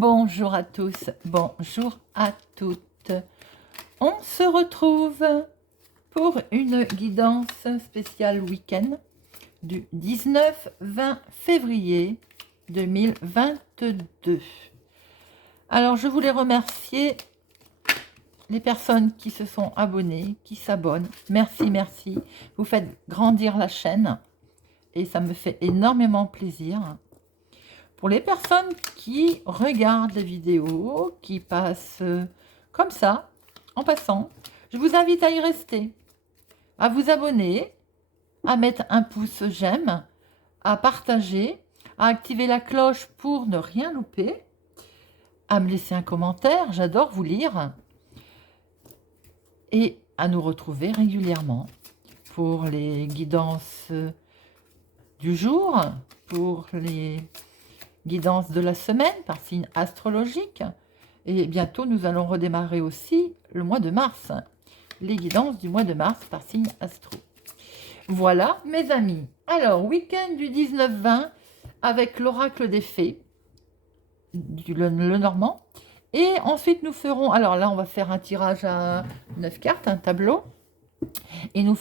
Bonjour à tous, bonjour à toutes. On se retrouve pour une guidance spéciale week-end du 19-20 février 2022. Alors, je voulais remercier les personnes qui se sont abonnées, qui s'abonnent. Merci, merci. Vous faites grandir la chaîne et ça me fait énormément plaisir. Pour les personnes qui regardent les vidéos, qui passent comme ça, en passant, je vous invite à y rester, à vous abonner, à mettre un pouce j'aime, à partager, à activer la cloche pour ne rien louper, à me laisser un commentaire, j'adore vous lire, et à nous retrouver régulièrement pour les guidances du jour, pour les guidance de la semaine par signe astrologique. Et bientôt, nous allons redémarrer aussi le mois de mars. Les guidances du mois de mars par signe astro. Voilà, mes amis. Alors, week-end du 19-20 avec l'oracle des fées, le normand. Et ensuite, nous ferons... Alors là, on va faire un tirage à 9 cartes, un tableau. Et nous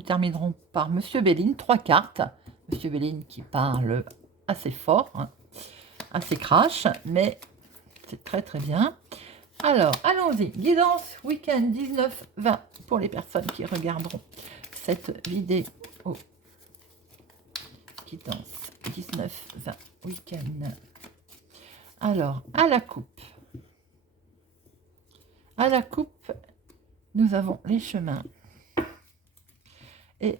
terminerons par Monsieur Béline, 3 cartes. Monsieur Béline qui parle assez fort, hein, assez crash, mais c'est très très bien. Alors, allons-y. Guidance week-end 19-20 pour les personnes qui regarderont cette vidéo. Guidance 19-20 week-end. Alors, à la coupe. À la coupe, nous avons les chemins et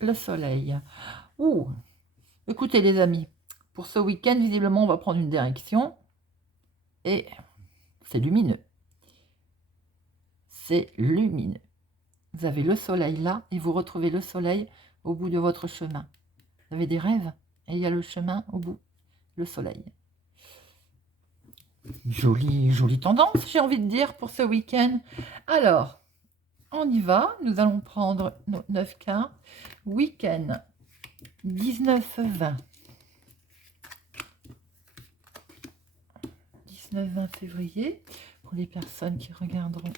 le soleil. Ouh, écoutez les amis, pour ce week-end, visiblement, on va prendre une direction et c'est lumineux. C'est lumineux. Vous avez le soleil là et vous retrouvez le soleil au bout de votre chemin. Vous avez des rêves et il y a le chemin au bout, le soleil. Jolie tendance, j'ai envie de dire, pour ce week-end. Alors, on y va. Nous allons prendre nos 9 cartes. Week-end 19-20. 19-20 février, pour les personnes qui regarderont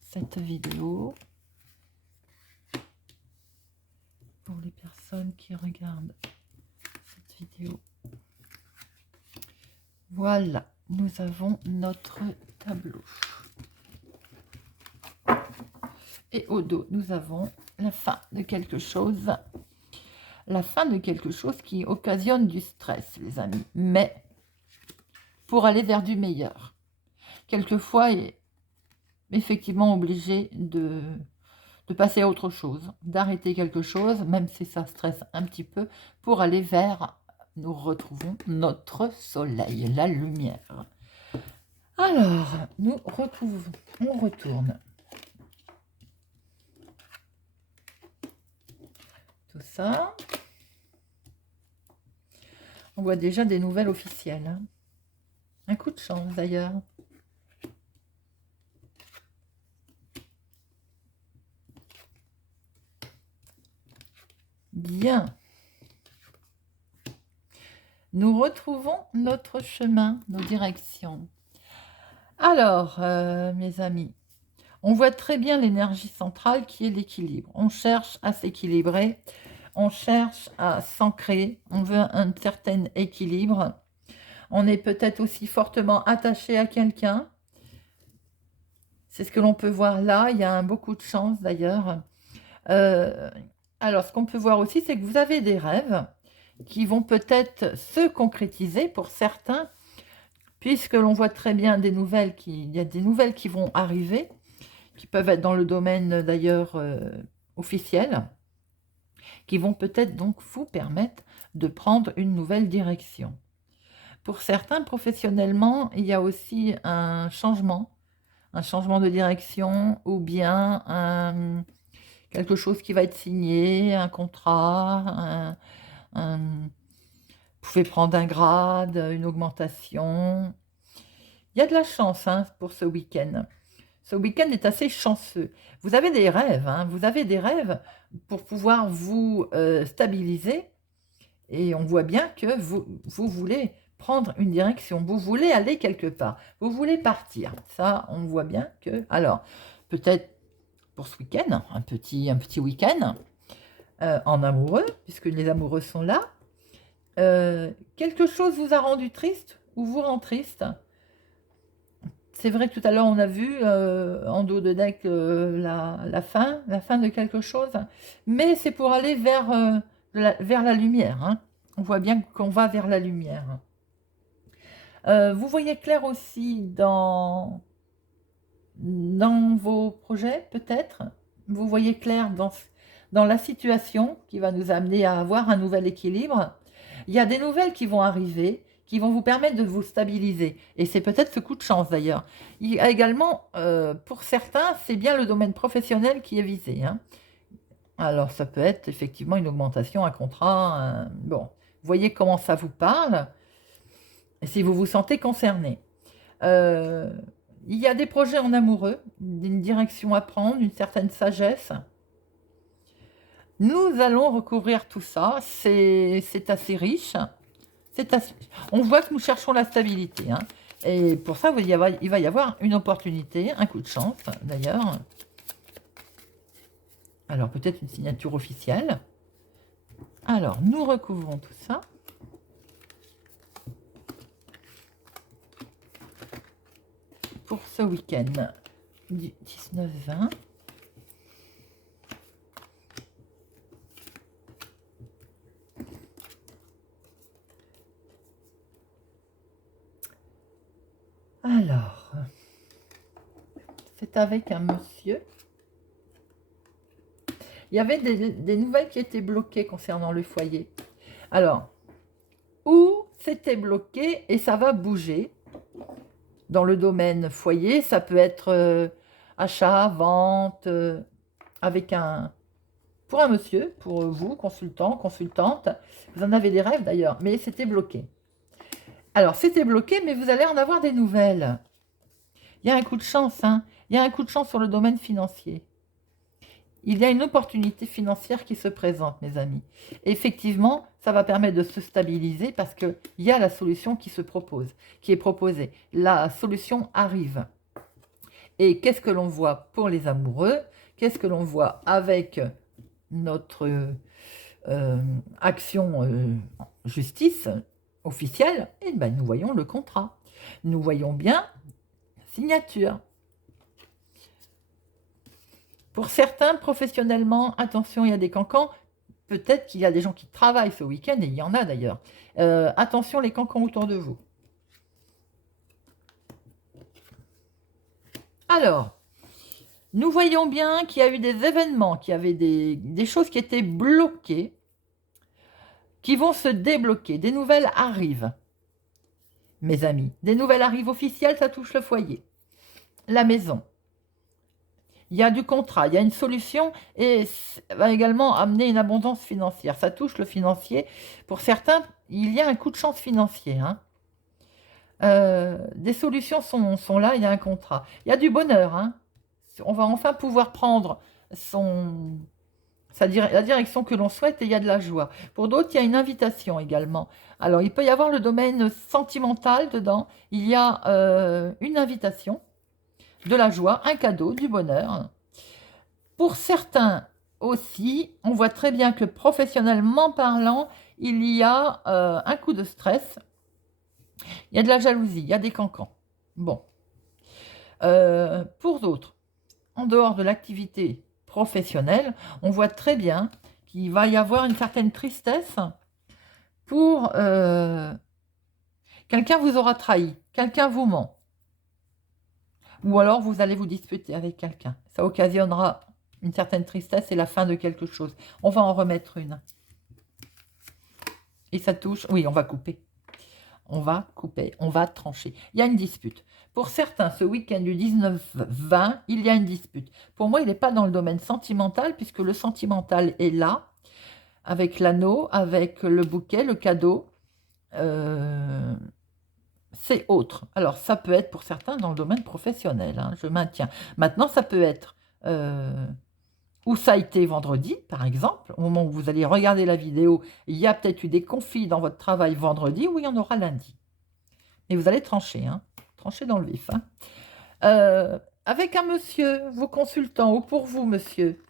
cette vidéo. Pour les personnes qui regardent cette vidéo. Voilà, nous avons notre tableau. Et au dos, nous avons la fin de quelque chose. La fin de quelque chose qui occasionne du stress, les amis. Mais pour aller vers du meilleur. Quelquefois, il est effectivement obligé de passer à autre chose, d'arrêter quelque chose, même si ça stresse un petit peu, pour aller vers, nous retrouvons notre soleil, la lumière. Alors, on retourne. Tout ça. On voit déjà des nouvelles officielles, hein. Un coup de chance d'ailleurs. Bien. Nous retrouvons notre chemin, nos directions. Alors, mes amis, on voit très bien l'énergie centrale qui est l'équilibre. On cherche à s'équilibrer, on cherche à s'ancrer, on veut un certain équilibre. On est peut-être aussi fortement attaché à quelqu'un. C'est ce que l'on peut voir là. Il y a beaucoup de chance d'ailleurs. Alors, ce qu'on peut voir aussi, c'est que vous avez des rêves qui vont peut-être se concrétiser pour certains, puisque l'on voit très bien des nouvelles il y a des nouvelles qui vont arriver, qui peuvent être dans le domaine d'ailleurs officiel, qui vont peut-être donc vous permettre de prendre une nouvelle direction. Pour certains, professionnellement, il y a aussi un changement de direction ou bien quelque chose qui va être signé, un contrat, vous pouvez prendre un grade, une augmentation. Il y a de la chance pour ce week-end. Ce week-end est assez chanceux. Vous avez des rêves, vous avez des rêves pour pouvoir vous stabiliser. Et on voit bien que vous voulez prendre une direction, vous voulez aller quelque part, vous voulez partir. Ça, on voit bien que... Alors, peut-être pour ce week-end, un petit week-end en amoureux, puisque les amoureux sont là. Quelque chose vous a rendu triste ou vous rend triste. C'est vrai que tout à l'heure, on a vu en dos de deck la fin de quelque chose, mais c'est pour aller vers la lumière. Hein. On voit bien qu'on va vers la lumière. Vous voyez clair aussi dans vos projets, peut-être. Vous voyez clair dans la situation qui va nous amener à avoir un nouvel équilibre. Il y a des nouvelles qui vont arriver, qui vont vous permettre de vous stabiliser. Et c'est peut-être ce coup de chance d'ailleurs. Il y a également, pour certains, c'est bien le domaine professionnel qui est visé. Hein. Alors, ça peut être effectivement une augmentation, un contrat. Bon, vous voyez comment ça vous parle. Et si vous vous sentez concerné. Il y a des projets en amoureux, une direction à prendre, une certaine sagesse. Nous allons recouvrir tout ça. C'est assez riche. On voit que nous cherchons la stabilité. Hein. Et pour ça, il va y avoir une opportunité, un coup de chance d'ailleurs. Alors peut-être une signature officielle. Alors, nous recouvrons tout ça. Pour ce week-end du 19-20. Alors, c'est avec un monsieur. Il y avait des nouvelles qui étaient bloquées concernant le foyer. Alors, où c'était bloqué et ça va bouger. Dans le domaine foyer, ça peut être achat, vente, pour un monsieur, pour vous, consultant, consultante. Vous en avez des rêves d'ailleurs, mais c'était bloqué. Alors, c'était bloqué, mais vous allez en avoir des nouvelles. Il y a un coup de chance, hein. Il y a un coup de chance sur le domaine financier. Il y a une opportunité financière qui se présente, mes amis. Et effectivement, ça va permettre de se stabiliser parce qu'il y a la solution qui se propose, qui est proposée. La solution arrive. Et qu'est-ce que l'on voit pour les amoureux? Qu'est-ce que l'on voit avec notre action justice officielle? Eh bien, nous voyons le contrat. Nous voyons bien signature. Pour certains, professionnellement, attention, il y a des cancans. Peut-être qu'il y a des gens qui travaillent ce week-end, et il y en a d'ailleurs. Attention les cancans autour de vous. Alors, nous voyons bien qu'il y a eu des événements, qu'il y avait des choses qui étaient bloquées, qui vont se débloquer. Des nouvelles arrivent, mes amis. Des nouvelles arrivent officielles, ça touche le foyer, la maison. Il y a du contrat, il y a une solution et ça va également amener une abondance financière. Ça touche le financier. Pour certains, il y a un coup de chance financier. Hein. Des solutions sont là, il y a un contrat. Il y a du bonheur. Hein. On va enfin pouvoir prendre la direction que l'on souhaite et il y a de la joie. Pour d'autres, il y a une invitation également. Alors, il peut y avoir le domaine sentimental dedans. Il y a une invitation, de la joie, un cadeau, du bonheur. Pour certains aussi, on voit très bien que professionnellement parlant, il y a un coup de stress. Il y a de la jalousie, il y a des cancans. Bon. Pour d'autres, en dehors de l'activité professionnelle, on voit très bien qu'il va y avoir une certaine tristesse pour quelqu'un vous aura trahi, quelqu'un vous ment. Ou alors vous allez vous disputer avec quelqu'un. Ça occasionnera une certaine tristesse et la fin de quelque chose. On va en remettre une. Et ça touche... Oui, on va couper. On va couper, on va trancher. Il y a une dispute. Pour certains, ce week-end du 19-20, il y a une dispute. Pour moi, il n'est pas dans le domaine sentimental, puisque le sentimental est là, avec l'anneau, avec le bouquet, le cadeau. C'est autre. Alors, ça peut être pour certains dans le domaine professionnel, hein, je maintiens. Maintenant, ça peut être où ça a été vendredi, par exemple, au moment où vous allez regarder la vidéo, il y a peut-être eu des conflits dans votre travail vendredi, ou il y en aura lundi. Et vous allez trancher, hein, trancher dans le vif. Hein. Avec un monsieur vous consultant, ou pour vous, monsieur,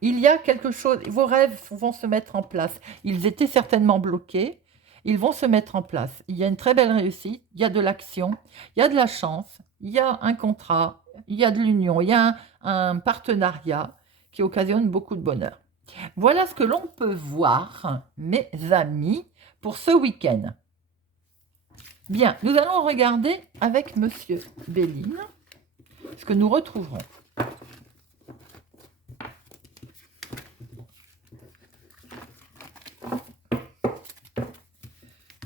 il y a quelque chose, vos rêves vont se mettre en place. Ils étaient certainement bloqués, ils vont se mettre en place. Il y a une très belle réussite, il y a de l'action, il y a de la chance, il y a un contrat, il y a de l'union, il y a un partenariat qui occasionne beaucoup de bonheur. Voilà ce que l'on peut voir, mes amis, pour ce week-end. Bien, nous allons regarder avec Monsieur Béline ce que nous retrouverons.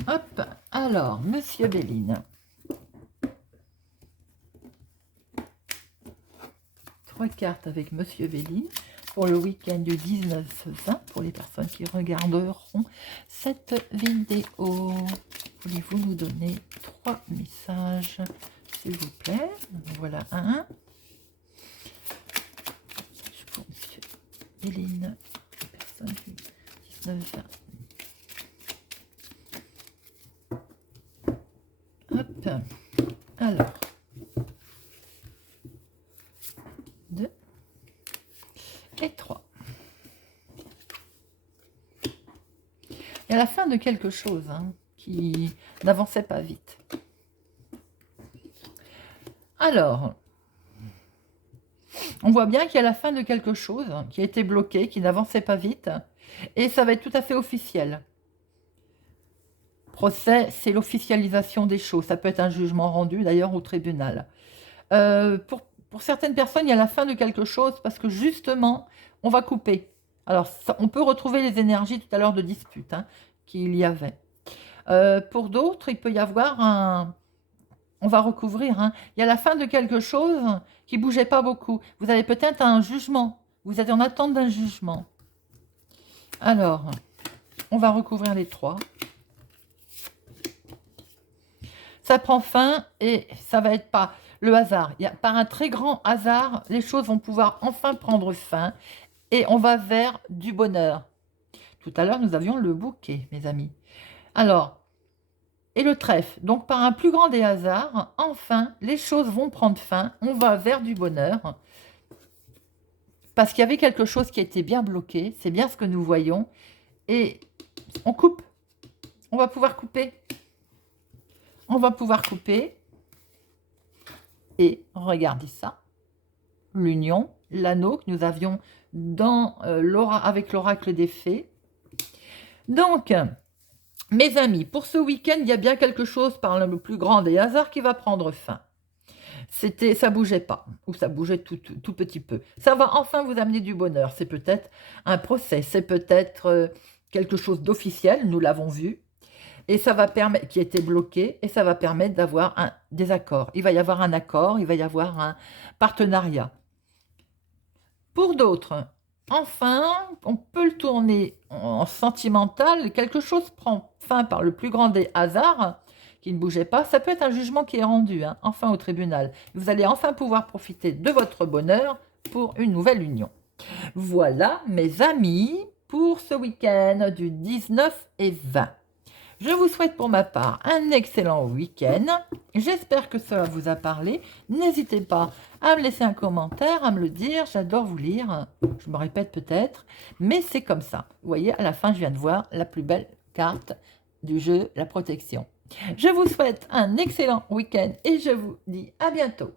Hop, alors, Monsieur Béline. 3 cartes avec Monsieur Béline pour le week-end du 19-20 pour les personnes qui regarderont cette vidéo. Voulez-vous nous donner 3 messages, s'il vous plaît? Voilà un. Pour Monsieur Béline, personne du 19-20. Hop, alors, 2 et 3. Et à la fin de quelque chose hein, qui n'avançait pas vite. Alors, on voit bien qu'il y a la fin de quelque chose qui a été bloqué, qui n'avançait pas vite, et ça va être tout à fait officiel. Procès, c'est l'officialisation des choses. Ça peut être un jugement rendu, d'ailleurs, au tribunal. Pour certaines personnes, il y a la fin de quelque chose parce que, justement, on va couper. Alors, ça, on peut retrouver les énergies tout à l'heure de dispute hein, qu'il y avait. Pour d'autres, il peut y avoir un... On va recouvrir. Hein. Il y a la fin de quelque chose qui ne bougeait pas beaucoup. Vous avez peut-être un jugement. Vous êtes en attente d'un jugement. Alors, on va recouvrir les 3. Ça prend fin et ça va être pas le hasard. Par un très grand hasard, les choses vont pouvoir enfin prendre fin et on va vers du bonheur. Tout à l'heure, nous avions le bouquet, mes amis. Alors, et le trèfle. Donc, par un plus grand des hasards, enfin, les choses vont prendre fin. On va vers du bonheur. Parce qu'il y avait quelque chose qui était bien bloqué. C'est bien ce que nous voyons. Et on coupe. On va pouvoir couper. On va pouvoir couper. Et regardez ça. L'union, l'anneau que nous avions dans avec l'oracle des fées. Donc, mes amis, pour ce week-end, il y a bien quelque chose par le plus grand des hasards qui va prendre fin. Ça bougeait pas, ou ça bougeait tout petit peu. Ça va enfin vous amener du bonheur. C'est peut-être un procès, c'est peut-être quelque chose d'officiel, nous l'avons vu. Et ça va permettre, qui était bloqué, et ça va permettre d'avoir des accords. Il va y avoir un accord, il va y avoir un partenariat. Pour d'autres, enfin, on peut le tourner en sentimental. Quelque chose prend fin par le plus grand des hasards, qui ne bougeait pas. Ça peut être un jugement qui est rendu, hein, enfin au tribunal. Vous allez enfin pouvoir profiter de votre bonheur pour une nouvelle union. Voilà, mes amis, pour ce week-end du 19 et 20. Je vous souhaite pour ma part un excellent week-end. J'espère que cela vous a parlé. N'hésitez pas à me laisser un commentaire, à me le dire. J'adore vous lire. Je me répète peut-être, mais c'est comme ça. Vous voyez, à la fin, je viens de voir la plus belle carte du jeu, la protection. Je vous souhaite un excellent week-end et je vous dis à bientôt.